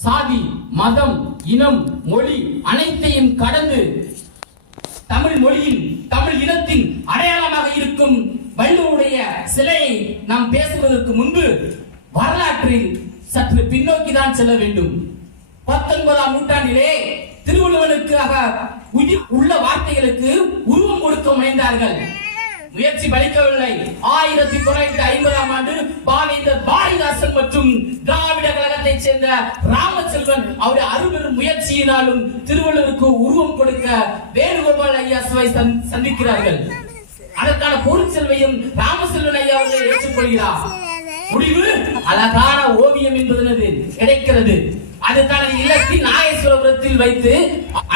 சாதி மதம் இனம் மொழி அனைத்தையும் கடந்து தமிழ் மொழியின் தமிழ் இனத்தின் அடையாளமாக இருக்கும் வள்ளுவருடைய சிலையை நாம் பேசுவதற்கு முன்பு வரலாற்றில் சற்று பின்னோக்கி தான் செல்ல வேண்டும். பத்தொன்பதாம் நூற்றாண்டிலே திருவள்ளுவனுக்காக உயிர் உள்ள வார்த்தைகளுக்கு உருவம் கொடுக்க முயன்றார்கள் முயற்சி பலிக்கவில்லை. ஆயிரத்தி தொள்ளாயிரத்தி ஐம்பதாம் ஆண்டு பாவேந்தர் பாரதிதாசன் மற்றும் திராவிட கழகத்தைச் சேர்ந்த ராமச்செல்வன் அவருடைய அருபெரும் முயற்சியினாலும் திருவள்ளுவருக்கு உருவம் கொடுக்க வேணுகோபால் ஐயா சிவை சந்திக்கிறார்கள். அதற்கான பொருட்செல்வையும் ராமசெல்வன் ஐயா அவர்கள் ஏற்றுக்கொள்கிறார். முடிவு அழகான ஓவியம் என்பது கிடைக்கிறது. அது தனது இல்லத்தில் நாகேஸ்வரபுரத்தில் வைத்து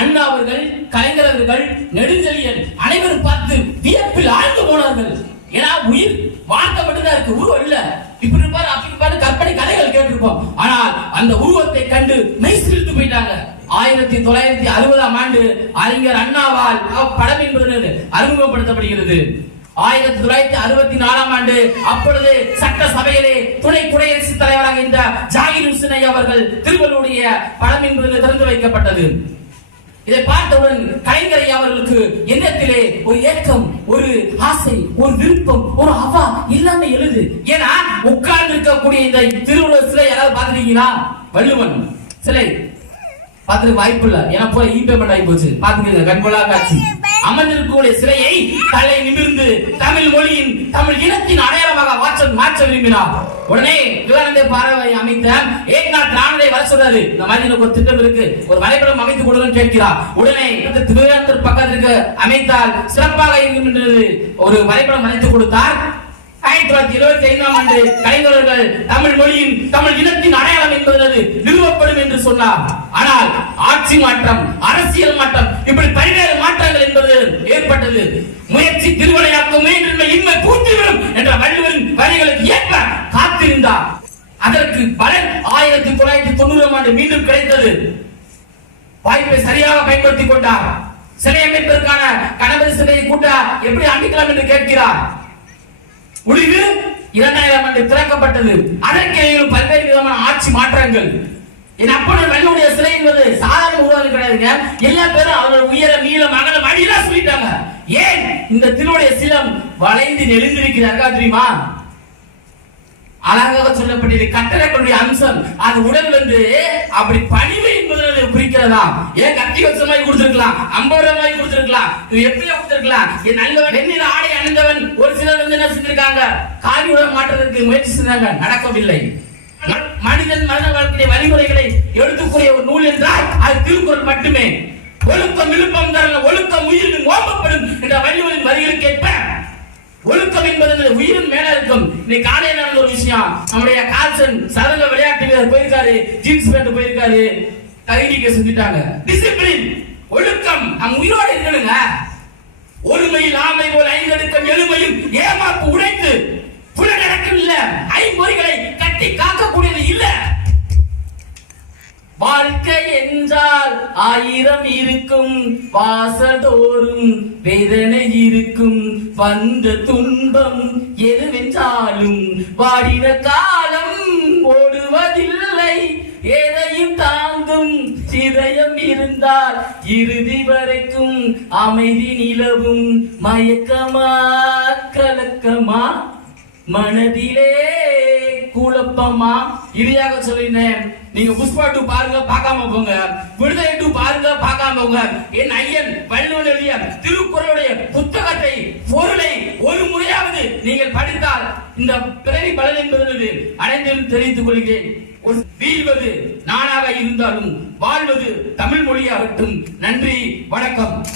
அண்ணா அவர்கள் கலைஞர் அவர்கள் நெடுஞ்செழியன் அனைவரும் பார்த்து வியப்பில் ஆழ்ந்து போனார்கள். ஏன்னா உயிர் வார்த்தை மட்டும்தான் இருக்கு உருவம் இல்ல. இப்படி இருப்பாரு அப்படி இருப்பாரு கற்பனை கதைகள் கேட்டிருப்போம். ஆனால் அந்த உருவத்தை கண்டு மெய்சிலிருந்து போயிட்டாங்க. ஆயிரத்தி தொள்ளாயிரத்தி அறுபதாம் ஆண்டு அறிஞர் அண்ணாவால் படம் என்பது அறிமுகப்படுத்தப்படுகிறது. ஆயிரத்தி தொள்ளாயிரத்தி அறுபத்தி நாலாம் ஆண்டு அப்பொழுது சட்டசபையிலே துணை குடியரசுத் தலைவராக இருந்த ஜாகிர் ஹுசனை அவர்கள் திருவள்ளுடைய படம் என்பது திறந்து வைக்கப்பட்டது. இதை பார்த்தவுடன் கலைஞரை அவர்களுக்கு எண்ணத்திலே ஒரு ஏக்கம் ஒரு ஆசை ஒரு விருப்பம் ஒரு அவா இல்லாம எழுது. ஏன்னா உட்கார்ந்து இருக்கக்கூடிய இந்த திருவள்ளுவர் சிலை யாராவது பார்த்துருக்கீங்களா? வள்ளுவன் சிலை. பார்த்துக்க வாய்ப்பு இல்ல. ஏன்னா போய் இ பேமெண்ட் ஆகி போச்சு. பாத்துக்கங்க கண்கொள்ளா காட்சி. அமர்ந்திருக்கக்கூடிய சிலையை தலை நிமிர்ந்து தமிழ் மொழியின் தமிழ் இனத்தின் அடையாளம் அரசன் மாற்ற விரும்பினார் உடனே விவேகானந்த பார்வை அமைத்த ஏக்நாத் ராணதை வர சொல்றாரு. இந்த மாதிரி எனக்கு ஒரு திட்டம் இருக்கு. ஒரு வரைபடம் அமைத்து கொடுங்கன்னு கேட்கிறார். உடனே இந்த விவேகானந்தர் பக்கத்திற்கு அமைத்தால் சிறப்பாக இருக்கும் என்று ஒரு வரைபடம் அமைத்து கொடுத்தார். ஆயிரத்தி தொள்ளாயிரத்தி இருபத்தி ஐந்தாம் ஆண்டு கலைஞர்கள் தமிழ் மொழியின் தமிழ் இனத்தின் அடையாளம் என்பது நிறுவப்படும் என்று சொன்னார். ஆனால் ஆட்சி மாற்றம் அரசியல் மாற்றம் இப்படி பல்வேறு மாற்றங்கள் என்பது ஏற்பட்டது. முயற்சி திருவிளையாக்கும் இன்மை பூத்திவிடும் என்ற வள்ளுவரின் அதற்கு பலன் ஆயிரத்தி தொள்ளாயிரத்தி தொண்ணூறாம் ஆண்டு மீண்டும் கிடைத்தது. வாய்ப்பை சரியாக பயன்படுத்திக் கொண்டார். சிலை அமைப்பதற்கான கணபதி சிலையை கூட்ட எப்படி அமைக்கலாம் என்று கேட்கிறார். முடிவு இரண்டாயிரம் ஆண்டு திறக்கப்பட்டது. அதற்கிடையில் பல்வேறு விதமான ஆட்சி மாற்றங்கள். என் அப்பனுடைய வெள்ளுடைய சிலை என்பது சாதாரண உருவாக்கம் கிடையாதுங்க. எல்லா பேரும் அவரோட உயர நீளம் அகலம் அடியெல்லாம் சொல்லிட்டாங்க. ஏன் இந்த திருவுடைய சிலம் வளைந்து நெளிந்திருக்கிறார்கள் தெரியுமா? அழகாக சொல்லப்பட்டது கட்டடங்களுடைய அம்சம் அது உடல் வந்து அப்படி பணிவு என்பது குறிக்கிறதா? ஏன் கத்தி வசமாய் கொடுத்திருக்கலாம்? அம்பரமாய் ரூபாய் கொடுத்திருக்கலாம்? இது எப்படியா கொடுத்திருக்கலாம்? என் நல்லவன் வெண்ணிற ஆடை அணிந்தவன் ஒரு சிலர் வந்து என்ன செஞ்சிருக்காங்க? காவி உடை மாற்றத்துக்கு முயற்சி செய்தாங்க நடக்கவில்லை. மனிதன் மனித வாழ்க்கைய வழிமுறைகளை எடுத்துக்கூடிய ஒரு நூல் என்றால் அது திருக்குறள் மட்டுமே. ஒழுக்கம் விழுப்பம் தரல ஒழுக்கம் உயிரின் ஓம்பப்படும் என்ற வழிமுறையின் வரிகளுக்கு ஏற்ப ஒழுக்கம் என்பது உயிரின் மேல இருக்கும். இன்னைக்கு காலையில ஒரு விஷயம் நம்முடைய கால்சன் சதுங்க விளையாட்டு வீரர் போயிருக்காரு. ஜீன்ஸ் பேண்ட் போயிருக்காரு. தகுதிக்க செஞ்சுட்டாங்க. டிசிப்ளின் ஒழுக்கம். நம் உயிரோடு இருக்கணுங்க. ஒருமையில் ஆமை போல் ஐந்தடுக்கம் எளிமையும் ஏமாப்பு உடைத்து புலநடக்கம் இல்ல. ஐம்பொறிகளை கட்டி காக்கக்கூடியது இல்ல. வாழ்க்கை என்றால் ஆயிரம் இருக்கும் வாசதோறும் வேதனை இருக்கும். வந்த துன்பம் எதுவென்றாலும் வாடின காலம் ஓடுவதில்லை. எதையும் தாங்கும் சிதயம் இருந்தால் இறுதி வரைக்கும் அமைதி நிலவும். மயக்கமா கலக்கமா மனதிலே குழப்பமா? இறுதியாக சொல்லினேன். நீங்க புஷ்பா டூ பாருங்க பார்க்காம போங்க. விடுதலை டூ பாருங்க பார்க்காம போங்க. என் ஐயன் வள்ளுவன் எழுதிய திரு இந்த பிறவி பலன் என்பது அடைந்து தெரிவித்துக் கொள்கிறேன். வீழ்வது நானாக இருந்தாலும் வாழ்வது தமிழ் மொழியாகட்டும். நன்றி வணக்கம்.